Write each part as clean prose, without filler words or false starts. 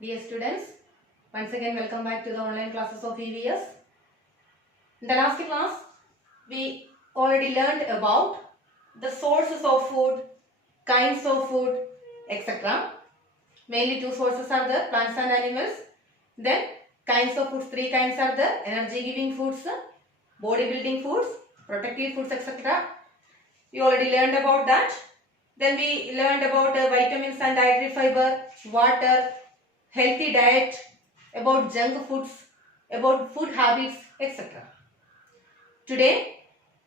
Dear students, once again welcome back to the online classes of EVS. In the last class, we already learned about the sources of food, kinds of food, etc. Mainly two sources are there, plants and animals. Then kinds of foods, three kinds are there, energy giving foods, body building foods, protective foods, etc. We already learned about that. Then we learned about vitamins and dietary fiber, water, healthy diet, about junk foods, about food habits, etc. Today,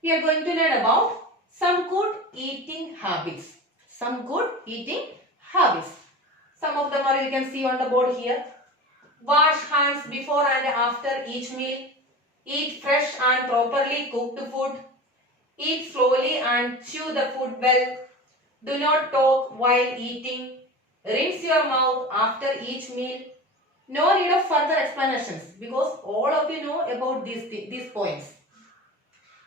we are going to learn about some good eating habits. Some good eating habits. Some of them are you can see on the board here. Wash hands before and after each meal. Eat fresh and properly cooked food. Eat slowly and chew the food well. Do not talk while eating. Rinse your mouth after each meal. No need of further explanations because all of you know about these points.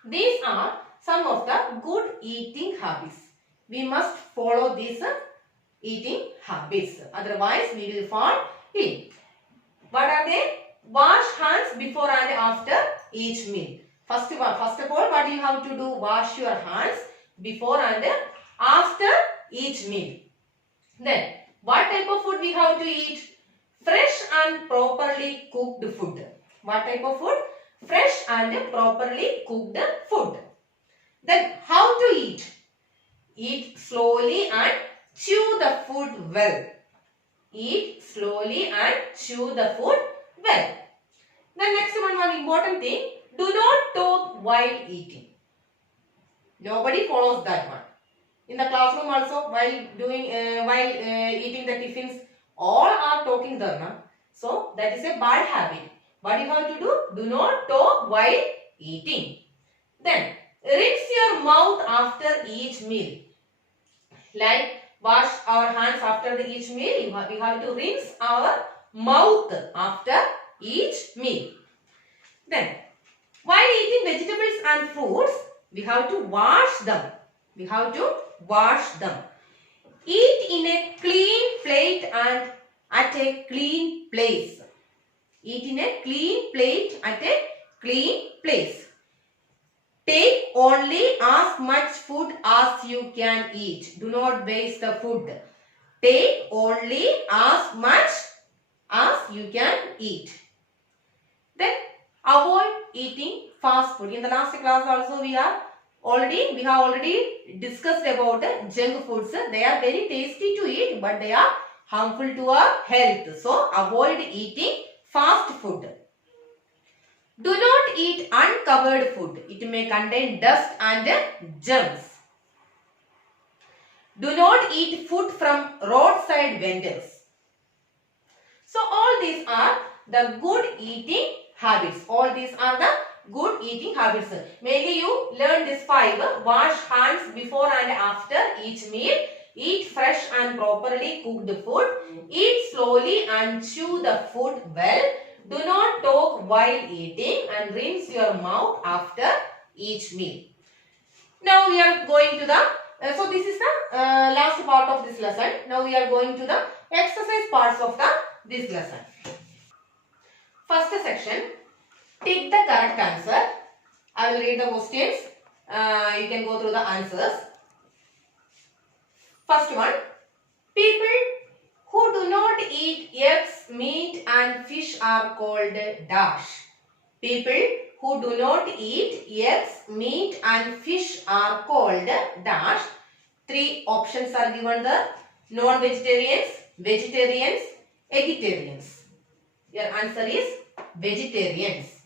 These are some of the good eating habits. We must follow these eating habits. Otherwise, we will fall ill. What are they? Wash hands before and after each meal. First of all, what you have to do? Wash your hands before and after each meal. Then, what type of food we have to eat? Fresh and properly cooked food. What type of food? Fresh and properly cooked food. Then, how to eat? Eat slowly and chew the food well. Eat slowly and chew the food well. The next one important thing. Do not talk while eating. Nobody follows that one. In the classroom also, while eating the tiffins, all are talking there. Na? So that is a bad habit. What you have to do? Do not talk while eating. Then rinse your mouth after each meal. Like wash our hands after each meal. We have to rinse our mouth after each meal. Then while eating vegetables and fruits, we have to wash them. We have to wash them. Eat in a clean plate and at a clean place. Eat in a clean plate at a clean place. Take only as much food as you can eat. Do not waste the food. Take only as much as you can eat. Then avoid eating fast food. In the last class also we have already discussed about junk foods. They are very tasty to eat but they are harmful to our health. So avoid eating fast food. Do not eat uncovered food. It may contain dust and germs. Do not eat food from roadside vendors. So all these are the good eating habits. All these are the good eating habits. Mainly you learn this 5. Wash hands before and after each meal. Eat fresh and properly cooked food. Eat slowly and chew the food well. Do not talk while eating and rinse your mouth after each meal. Now we are going to the, so this is the last part of this lesson. Now we are going to the exercise parts of this lesson. First section, take the correct answer. I will read the questions. You can go through the answers. First one, people who do not eat eggs, meat and fish are called dash. People who do not eat eggs, meat and fish are called dash. 3 options are given there. Non-vegetarians, vegetarians, vegetarians. Your answer is vegetarians.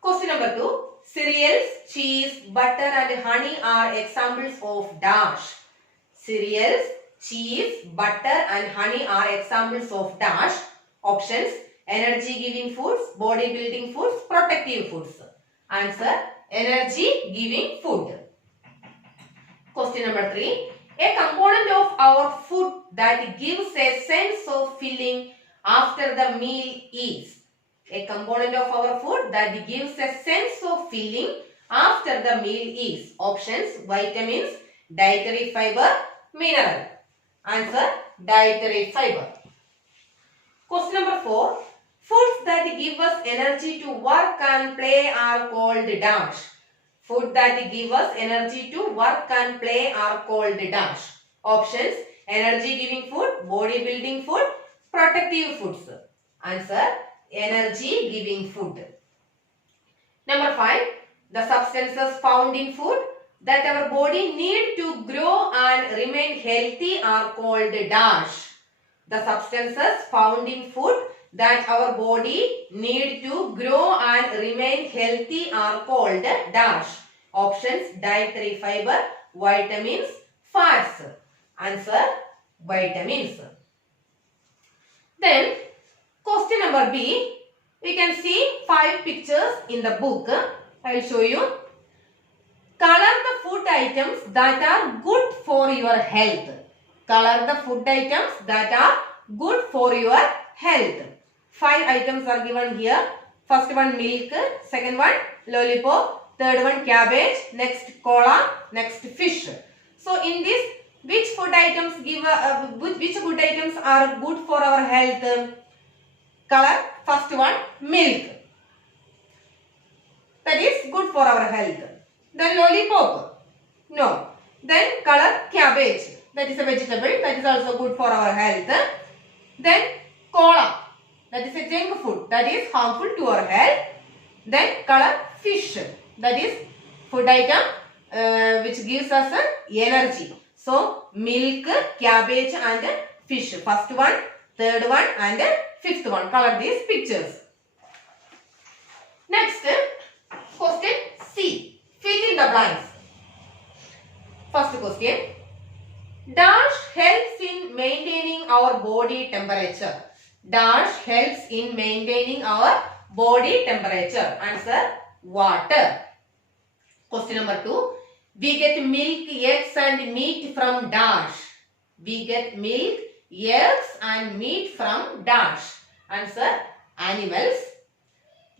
Question number 2. Cereals, cheese, butter and honey are examples of dash. Cereals, cheese, butter and honey are examples of dash. Options: energy giving foods, body building foods, protective foods. Answer: energy giving food. Question number 3. A component of our food that gives a sense of filling after the meal is. A component of our food that gives a sense of filling after the meal is. Options: vitamins, dietary fiber, mineral. Answer: dietary fiber. Question number 4. Foods that give us energy to work and play are called dash. Food that give us energy to work and play are called dash. Options: energy giving food, body building food, protective foods. Answer: energy giving food. Number 5. The substances found in food that our body need to grow and remain healthy are called dash. The substances found in food that our body need to grow and remain healthy are called dash. Options: dietary fiber, vitamins, fats. Answer: vitamins. Then question number B. We can see 5 pictures in the book. I will show you. Color the food items that are good for your health. Color the food items that are good for your health. 5 items are given here. First one milk, second one lollipop, third one cabbage, next cola, next fish. So in this, which food items which food items are good for our health? Color first one milk. That is good for our health. Then lollipop. No. Then color cabbage. That is a vegetable. That is also good for our health. Then cola. That is a junk food. That is harmful to our health. Then color fish. That is food item which gives us energy. So milk, cabbage and fish. First one, third one and fifth one. Color these pictures. Next, question C. Fill in the blanks. First question. Dash helps in maintaining our body temperature. Dash helps in maintaining our body temperature. Answer: water. Question number 2. We get milk, eggs and meat from dash. We get milk, eggs and meat from dash. Answer: animals.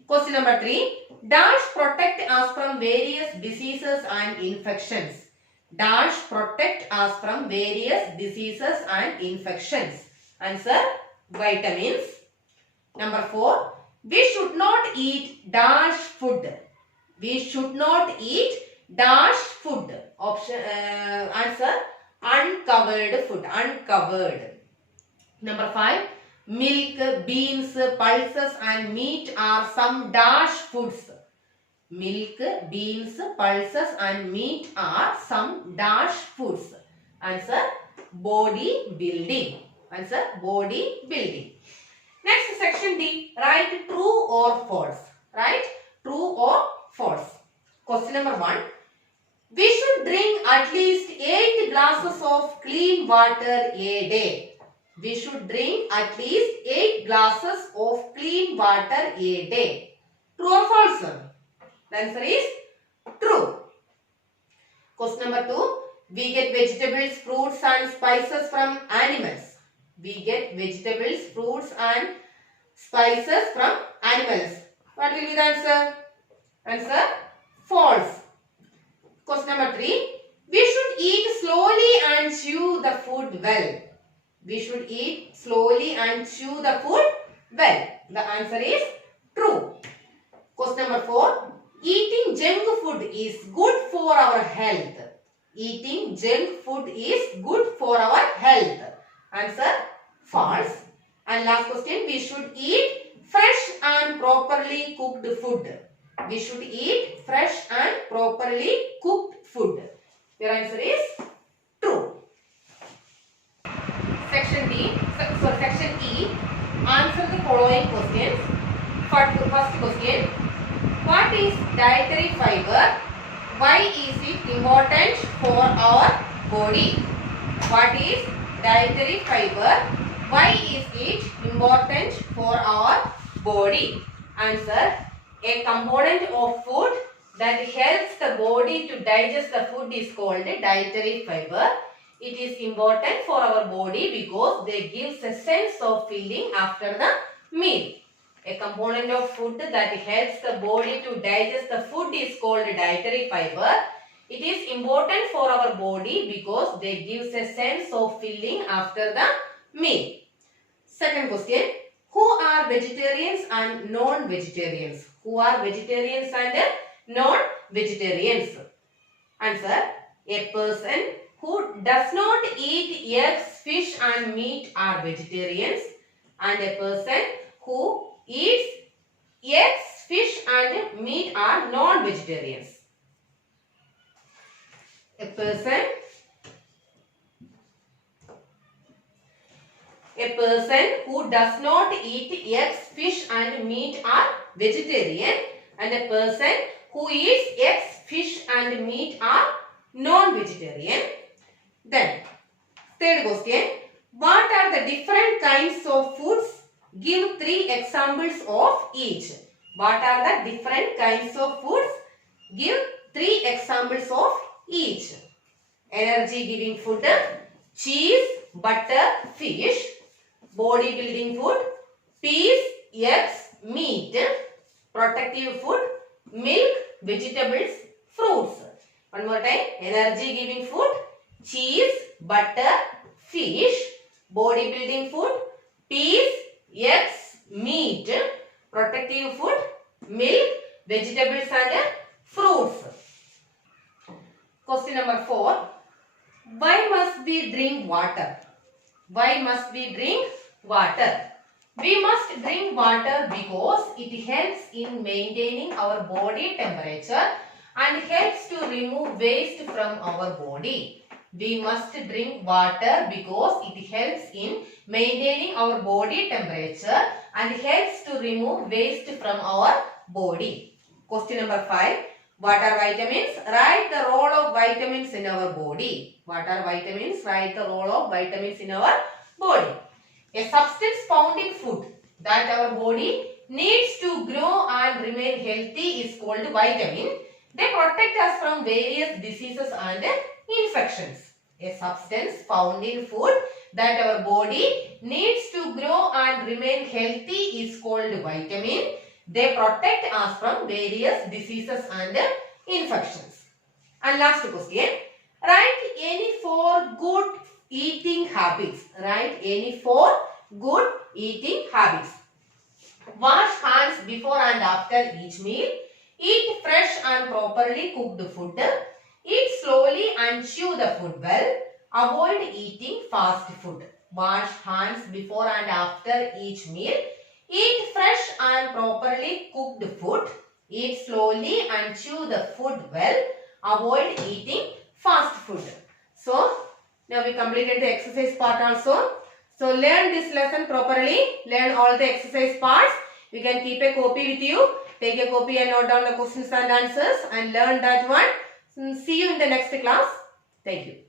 Question number 3. Dash protect us from various diseases and infections. Dash protect us from various diseases and infections. Answer: vitamins. Number 4. We should not eat dash food. We should not eat dash food. Option answer: uncovered food. Uncovered. Number 5. Milk, beans, pulses and meat are some dash foods. Milk, beans, pulses and meat are some dash foods. Answer: body building. Answer: body building. Next, section D. Write true or false. Write true or false. Question number 1. We should drink at least 8 glasses of clean water a day. We should drink at least 8 glasses of clean water a day. True or false? The answer is true. Question number 2. We get vegetables, fruits and spices from animals. We get vegetables, fruits and spices from animals. What will be the answer? Answer: false. Question number 3. We should eat slowly and chew the food well. We should eat slowly and chew the food well. The answer is true. Question number 4. Eating junk food is good for our health. Eating junk food is good for our health. Answer: false. And last question. We should eat fresh and properly cooked food. We should eat fresh and properly cooked food. Your answer is true. Section E. Answer the following questions. First question. What is dietary fiber? Why is it important for our body? What is dietary fiber? Why is it important for our body? Answer: a component of food that helps the body to digest the food is called dietary fiber. It is important for our body because they give a sense of filling after the meal. A component of food that helps the body to digest the food is called dietary fiber. It is important for our body because they give a sense of filling after the meal. Second question. who are vegetarians and non-vegetarians? Who are vegetarians and non-vegetarians? Answer. A person who does not eat eggs, fish and meat are vegetarians, and a person who eats eggs, fish and meat are non-vegetarians. A person who does not eat eggs, fish and meat are vegetarian, and a person who eats eggs, fish and meat are non-vegetarian. Then, third question. What are the different kinds of foods? Give 3 examples of each. What are the different kinds of foods? Give 3 examples of each. Energy giving food, cheese, butter, fish. Body building food, peas, eggs, meat. Protective food, milk, vegetables, fruits. One more time. Energy giving food, cheese, butter, fish. Body building food, peas, eggs, meat. Protective food, milk, vegetables and fruits. Question number 4. Why must we drink water? Why must we drink water? We must drink water because it helps in maintaining our body temperature and helps to remove waste from our body. We must drink water because it helps in maintaining our body temperature and helps to remove waste from our body. Question number 5. What are vitamins? Write the role of vitamins in our body. What are vitamins? Write the role of vitamins in our body. A substance found in food that our body needs to grow and remain healthy is called vitamin. They protect us from various diseases and infections. A substance found in food that our body needs to grow and remain healthy is called vitamin. They protect us from various diseases and infections. And last question. Write any 4 good eating habits. Write any 4 good eating habits. Wash hands before and after each meal. Eat fresh and properly cooked food. Eat slowly and chew the food well. Avoid eating fast food. Wash hands before and after each meal. Eat fresh and properly cooked food. Eat slowly and chew the food well. Avoid eating fast food. So, now we completed the exercise part also. So, learn this lesson properly. Learn all the exercise parts. You can keep a copy with you. Take a copy and note down the questions and answers and learn that one. See you in the next class. Thank you.